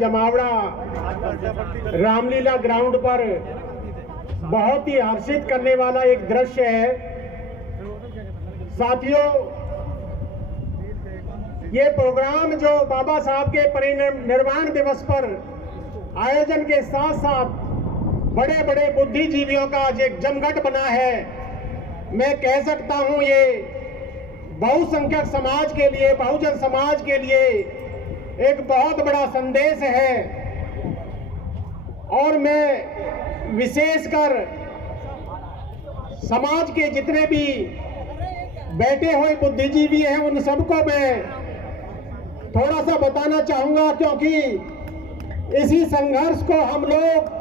जमावड़ा रामलीला ग्राउंड पर बहुत ही हर्षित करने वाला एक दृश्य है। साथियों, ये प्रोग्राम जो बाबा साहब के परिनिर्वाण दिवस पर आयोजन के साथ साथ बड़े बड़े बुद्धिजीवियों का एक जमघट बना है, मैं कह सकता हूं ये बहुसंख्यक समाज के लिए, बहुजन समाज के लिए एक बहुत बड़ा संदेश है। और मैं विशेषकर समाज के जितने भी बैठे हुए बुद्धिजीवी हैं उन सबको मैं थोड़ा सा बताना चाहूंगा, क्योंकि इसी संघर्ष को हम लोग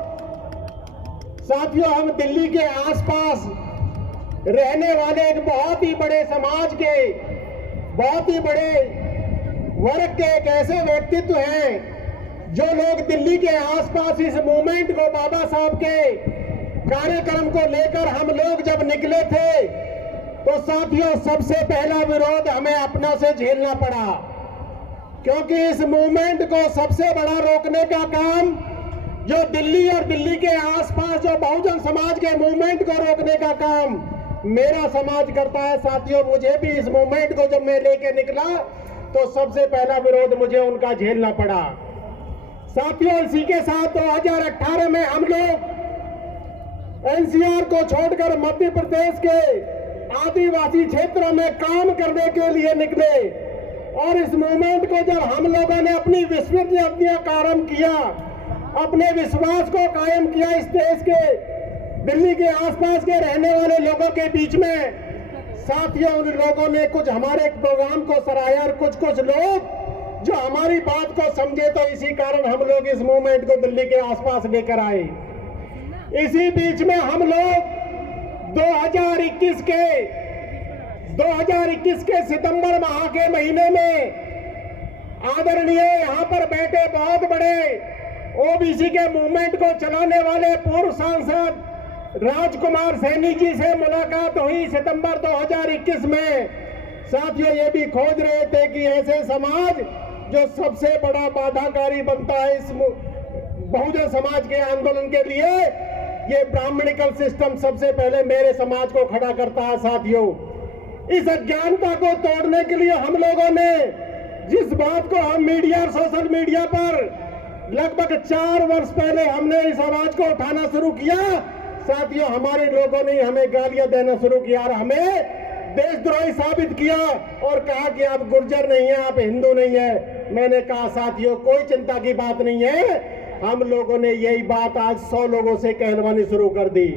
साथियों, हम दिल्ली के आसपास रहने वाले एक बहुत ही बड़े समाज के, बहुत ही बड़े वर्ग के एक ऐसे व्यक्तित्व हैं जो लोग दिल्ली के आसपास इस मूवमेंट को, बाबा साहब के कार्यक्रम को लेकर हम लोग जब निकले थे तो साथियों सबसे पहला विरोध हमें अपना से झेलना पड़ा, क्योंकि इस मूवमेंट को सबसे बड़ा रोकने का काम जो दिल्ली और दिल्ली के आसपास जो बहुजन समाज के मूवमेंट को रोकने का काम मेरा समाज करता है। साथियों, मुझे भी इस मूवमेंट को जब मैं लेके निकला तो सबसे पहला विरोध मुझे उनका झेलना पड़ा। साथियों, इसी के साथ 2018 में हम लोग एनसीआर को छोड़कर मध्य प्रदेश के आदिवासी क्षेत्रों में काम करने के लिए निकले, और इस मूवमेंट को जब हम लोगों ने अपनी विश्वसनीयता कायम किया, अपने विश्वास को कायम किया इस देश के दिल्ली के आसपास के रहने वाले लोगों के बीच में, साथियों उन लोगों ने कुछ हमारे प्रोग्राम को सराहा और कुछ लोग जो हमारी बात को समझे, तो इसी कारण हम लोग इस मूवमेंट को दिल्ली के आसपास लेकर आए। इसी बीच में हम लोग 2021 के सितंबर माह के महीने में आदरणीय यहाँ पर बैठे बहुत बड़े ओबीसी के मूवमेंट को चलाने वाले पूर्व सांसद राजकुमार सैनी जी से मुलाकात हुई सितंबर 2021 में। साथियों, ये भी खोज रहे थे कि ऐसे समाज जो सबसे बड़ा बाधाकारी बनता है इस बहुजन समाज के आंदोलन के लिए, ये ब्राह्मणिकल सिस्टम सबसे पहले मेरे समाज को खड़ा करता है। साथियों, इस अज्ञानता को तोड़ने के लिए हम लोगों ने जिस बात को हम मीडिया और सोशल मीडिया पर लगभग 4 वर्ष पहले हमने इस आवाज को उठाना शुरू किया, साथियों हमारे लोगों ने हमें गालियां देना शुरू किया और हमें देशद्रोही साबित किया और कहा कि आप गुर्जर नहीं है, आप हिंदू नहीं है। मैंने कहा साथियों कोई चिंता की बात नहीं है, हम लोगों ने यही बात आज 100 लोगों से कहलवानी शुरू कर दी।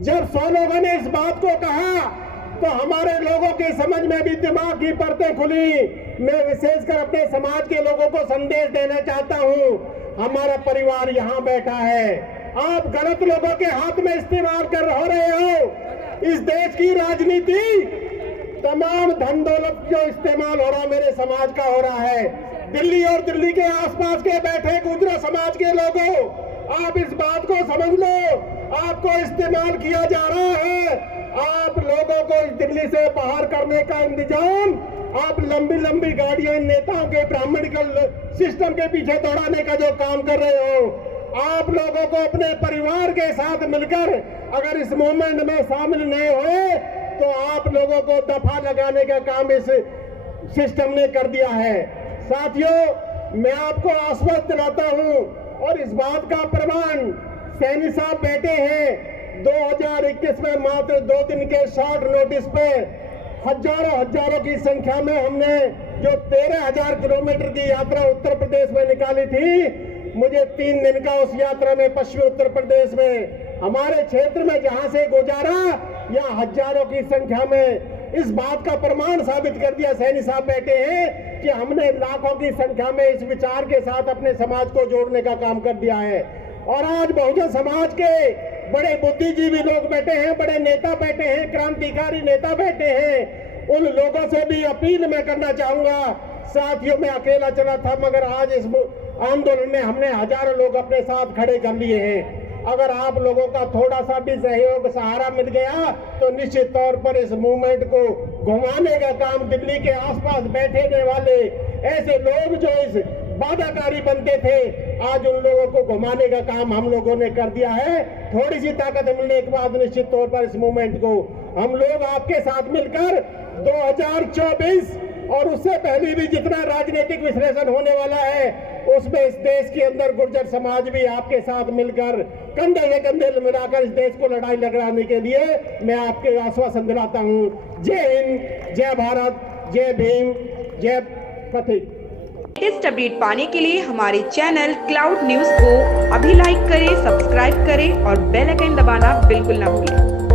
जब 100 लोगों ने इस बात को कहा तो हमारे लोगों के समझ में भी दिमाग की परतें खुली। मैं विशेषकर अपने समाज के लोगों को संदेश देना चाहता हूं, हमारा परिवार यहाँ बैठा है, आप गलत लोगों के हाथ में इस्तेमाल कर रहे हो। इस देश की राजनीति तमाम धन दौलत जो इस्तेमाल हो रहा है मेरे समाज का हो रहा है। दिल्ली और दिल्ली के आसपास के बैठे गुजरा समाज के लोगों, आप इस बात को समझ लो, आपको इस्तेमाल किया जा रहा है। आप लोगों को इस दिल्ली से बाहर करने का इंतजाम आप लंबी लंबी गाड़ियां नेताओं के ब्राह्मणिकल सिस्टम के पीछे दौड़ाने का जो काम कर रहे हो, आप लोगों को अपने परिवार के साथ मिलकर अगर इस मूवमेंट में शामिल नहीं हुए तो आप लोगों को दफा लगाने का काम इस सिस्टम ने कर दिया है। साथियों, मैं आपको आश्वस्त दिलाता हूं और इस बात का प्रमाण सैनी साहब बैठे हैं। 2021 में मात्र 2 दिन के शॉर्ट नोटिस पे हजारों की संख्या में हमने जो 13,000 किलोमीटर की यात्रा उत्तर प्रदेश में निकाली थी, मुझे 3 दिन का उस यात्रा में पश्चिमी उत्तर प्रदेश में हमारे क्षेत्र में जहां से गुजारा, या हजारों की संख्या में इस बात का प्रमाण साबित कर दिया। सैनी साहब बैठे हैं कि हमने लाखों की संख्या में इस विचार के साथ अपने समाज को जोड़ने का काम कर दिया है। और आज बहुजन समाज के बड़े बुद्धिजीवी लोग बैठे हैं, बड़े नेता बैठे हैं, क्रांतिकारी नेता बैठे हैं, उन लोगों से भी अपील मैं करना चाहूंगा। साथियों, मैं अकेला चला था मगर आज इस आंदोलन में हमने हजारों लोग अपने साथ खड़े कर लिए हैं। अगर आप लोगों का थोड़ा सा भी सहयोग सहारा मिल गया तो निश्चित तौर पर इस मूवमेंट को घुमाने का काम दिल्ली के आसपास बैठे वाले ऐसे लोग जो इस बाधाकारी बनते थे, आज उन लोगों को घुमाने का काम हम लोगों ने कर दिया है। थोड़ी सी ताकत मिलने के बाद निश्चित तौर पर इस मूवमेंट को हम लोग आपके साथ मिलकर 2024 और उससे पहले भी जितना राजनीतिक विश्लेषण होने वाला है उसमें इस देश के अंदर गुर्जर समाज भी आपके साथ मिलकर कंधे से कंधे मिलाकर इस देश को लड़ाई लड़ाने के लिए मैं आपके आश्वासन दिलाता हूं। जय हिंद, जय भारत, जय भीम, जय प्रतीक। लेटेस्ट अपडेट पाने के लिए हमारे चैनल क्लाउड न्यूज को अभी लाइक करें, सब्सक्राइब करें और बेल आइकन दबाना बिल्कुल ना भूलें।